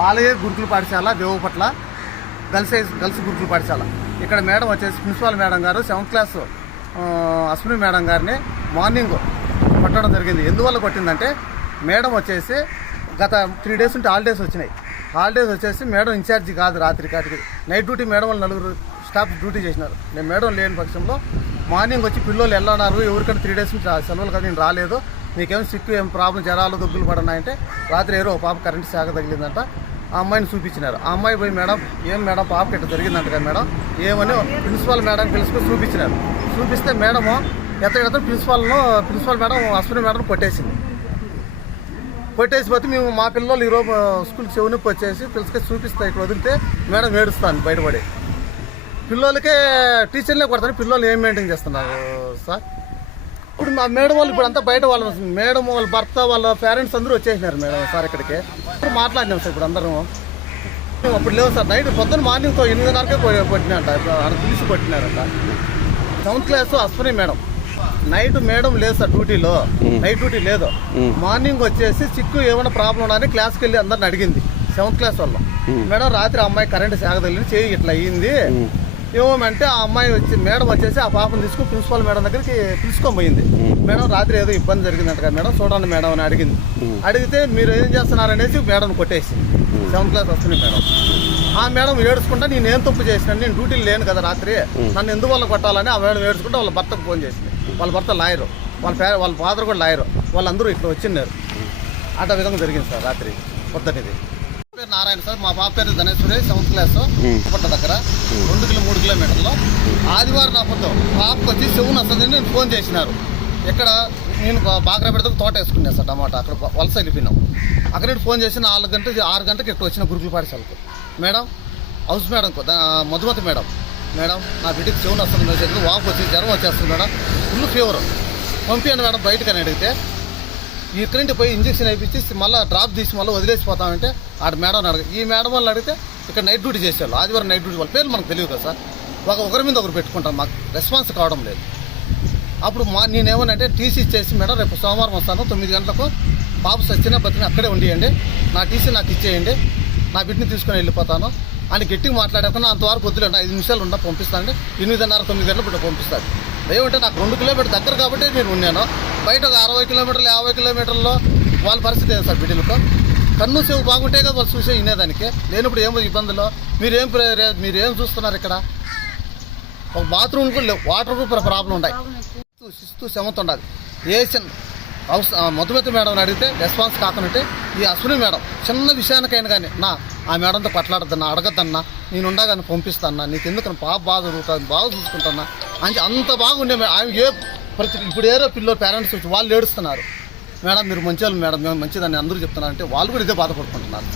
బాలయ్య గురుకుల పాఠశాల Devapatla girls high- girls గురుకుల పాఠశాల. ఇక్కడ మేడం వచ్చేసి ప్రిన్సిపాల్ మేడం గారు సెవెంత్ క్లాస్ అశ్విని మేడం గారిని మార్నింగ్ కొట్టడం జరిగింది. ఎందువల్ల కొట్టిందంటే మేడం వచ్చేసి గత త్రీ డేస్ ఉంటే హాలిడేస్ వచ్చినాయి. హాలిడేస్ వచ్చేసి మేడం ఇన్ఛార్జి కాదు రాత్రి కాటికి. నైట్ డ్యూటీ మేడం వాళ్ళు నలుగురు స్టాఫ్ డ్యూటీ చేసినారు. నేను మేడం లేని పక్షంలో మార్నింగ్ వచ్చి పిల్లలు వెళ్ళన్నారు ఎవరికైనా త్రీ డేస్ నుంచి సెలవులు కదా నేను రాలేదు. నీకేం సిక్కు ఏం ప్రాబ్లం జరాలు దగ్గులు పడినాయంటే రాత్రి ఏరో పాప కరెంట్ శాఖ తగిలిందంట. ఆ అమ్మాయిని చూపించినారు. ఆ అమ్మాయి పోయి మేడం ఏం మేడం పాప ఇట్లా జరిగిందంట కదా మేడం? ఏమని ప్రిన్సిపాల్ మేడం పిలుచుకొని చూపించినారు. చూపిస్తే మేడము ఎత్తగెత్త ప్రిన్సిపాల్ను ప్రిన్సిపాల్ మేడం అశ్విని మేడం కొట్టేసింది. కొట్టేసి పోతే మేము మా పిల్లలు ఈరోజు స్కూల్కి చెవునికి వచ్చేసి పిలుచుకొని చూపిస్తే ఇక్కడ వదిలితే మేడం ఏడుస్తాను బయటపడి. పిల్లలకే టీచర్లే కొడతాను పిల్లలు ఏం మెయింటైన్ చేస్తున్నారు సార్? ఇప్పుడు మా మేడం వాళ్ళు ఇప్పుడు అంతా బయట వాళ్ళు మేడం వాళ్ళ భర్త వాళ్ళ పేరెంట్స్ అందరూ వచ్చేసినారు మేడం సార్ ఇక్కడికి. ఇప్పుడు మాట్లాడినాం సార్ ఇప్పుడు అందరం అప్పుడు లేవు సార్. నైట్ పొద్దున్న మార్నింగ్ ఎనిమిదిన్నరకే కొట్టినారంట. ఆడ పిలిచి కొట్టినారంట. Seventh class Ashwini madam. Night madam లేదు సార్ డ్యూటీలో. నైట్ డ్యూటీ లేదు. మార్నింగ్ వచ్చేసి చిక్కు ఏమైనా ప్రాబ్లం ఉన్నా అని క్లాస్కి వెళ్ళి అందరిని అడిగింది. సెవెంత్ క్లాస్ వాళ్ళ. మేడం రాత్రి అమ్మాయి కరెంట్ తగిలి చేయి ఇట్లా అయ్యింది ఏమంటే ఆ అమ్మాయి వచ్చి మేడం వచ్చేసి ఆ పాపను తీసుకుని ప్రిన్సిపాల్ మేడం దగ్గరికి పిలుచుకొని పోయింది. మేడం రాత్రి ఏదో ఇబ్బంది జరిగిందంట కదా మేడం చూడండి మేడం అని అడిగింది. అడిగితే మీరు ఏం చేస్తున్నారనేసి మేడం కొట్టేసి సెవెంత్ క్లాస్ వస్తుంది మేడం. ఆ మేడం ఏడుచుకుంటా నేను ఏం తప్పు చేసిన నేను డ్యూటీలు లేను కదా రాత్రి. నన్ను ఎందువల్ల కొట్టాలని? ఆ మేడం ఏడుచుకుంటే వాళ్ళ భర్తకు ఫోన్ చేసింది. వాళ్ళ భర్త లాయరు. వాళ్ళ పే వాళ్ళ ఫాదర్ కూడా లాయరు. వాళ్ళందరూ ఇట్లా వచ్చిన్నారు. అట విధంగా జరిగింది సార్ రాత్రి పొద్దుటిది. నారాయణ సార్ మా పాప పేరు ధనేశ్వరి సెవెంత్ క్లాస్ పుట్ట దగ్గర రెండు కిలో మూడు కిలోమీటర్లు ఆదివారం అప్పుడు పాపకు వచ్చి చెవును వస్తుంది నేను ఫోన్ చేసినారు. ఇక్కడ నేను బాగా పెడితే తోట వేసుకున్నాను సార్ టమాటా అక్కడ వలస వెళ్ళిపోయినాం. అక్కడ ఫోన్ చేసి నాలుగు గంటలు ఆరు గంటలకు ఇక్కడ వచ్చిన గురుకుల పాఠశాలకు. Madam house madam Madhumathi madam. Madam నా బిడ్డకి చెవును వస్తుంది వాపు వచ్చి జ్వరం వచ్చేస్తుంది మేడం. Full fever. పంపించండి మేడం బయటకని అడిగితే ఇక్కడింటి పోయి ఇంజక్షన్ అయిపించి మళ్ళీ డ్రాప్ తీసి మళ్ళీ వదిలేసిపోతామంటే ఆడ మేడం అడగ ఈ మేడం వాళ్ళు అడిగితే ఇక్కడ నైట్ డ్యూటీ చేసేవాళ్ళు. ఆదివారం నైట్ డ్యూటీ వాళ్ళ పేర్లు మనకు తెలియదు కదా సార్. ఒక ఒకరి మీద ఒకరు పెట్టుకుంటాం. మాకు రెస్పాన్స్ కావడం లేదు. అప్పుడు మా నేనేమనంటే టీసీ ఇచ్చేసి మేడం రేపు సోమవారం వస్తాను. తొమ్మిది గంటలకు పాప సచ్చిన బతిని అక్కడే ఉండియండి. నా టీసీ నాకు ఇచ్చేయండి. నా బిడ్డని తీసుకొని వెళ్ళిపోతాను. అని గట్టిగా మాట్లాడాక అంతవరకు వద్దులేండి. ఐదు నిమిషాలు ఉండ పంపిస్తానండి. ఎనిమిదిన్నర తొమ్మిది గంటలు ఇప్పుడు పంపిస్తాను. ఏమంటే నాకు రెండు కిలోమీటర్ దగ్గర కాబట్టి నేను ఉన్నాను. బయట ఒక అరవై కిలోమీటర్లు యాభై కిలోమీటర్లో వాళ్ళ పరిస్థితి ఏంటి సార్ బిడ్డలకు. కన్ను సేవు బాగుంటే కదా వాళ్ళు చూసే వినేదానికి. లేనప్పుడు ఏమో ఇబ్బందులు? మీరేం మీరేం చూస్తున్నారు ఇక్కడ? ఒక బాత్రూమ్ కూడా లేవు. వాటర్ కూడా ప్రాబ్లం ఉన్నాయి. శిస్తు- శిస్తు ఏ ఉండాలి. ఏషియన్ ఆ మధుమతి మేడం అడిగితే రెస్పాన్స్ కాకుండా ఈ అశ్విని మేడం చిన్న విషయానికైనా కానీ నా ఆ మేడంతో పట్లాడద్దన్నా అడగద్దన్నా నేను ఉండగానే పంపిస్తానా నీకు ఎందుకన్నా పాప బాధ బాధ బాగా అంటే అంత బాగుండే మేడం ఆమె ఏ ప్రతి ఇప్పుడు ఏదో పిల్లలు పేరెంట్స్ వచ్చి వాళ్ళు ఏడుస్తున్నారు. మేడం మీరు మంచి వాళ్ళు మేడం మేము మంచిదని అందరూ చెప్తున్నారు. అంటే వాళ్ళు కూడా ఇదే బాధపడుకుంటున్నారు.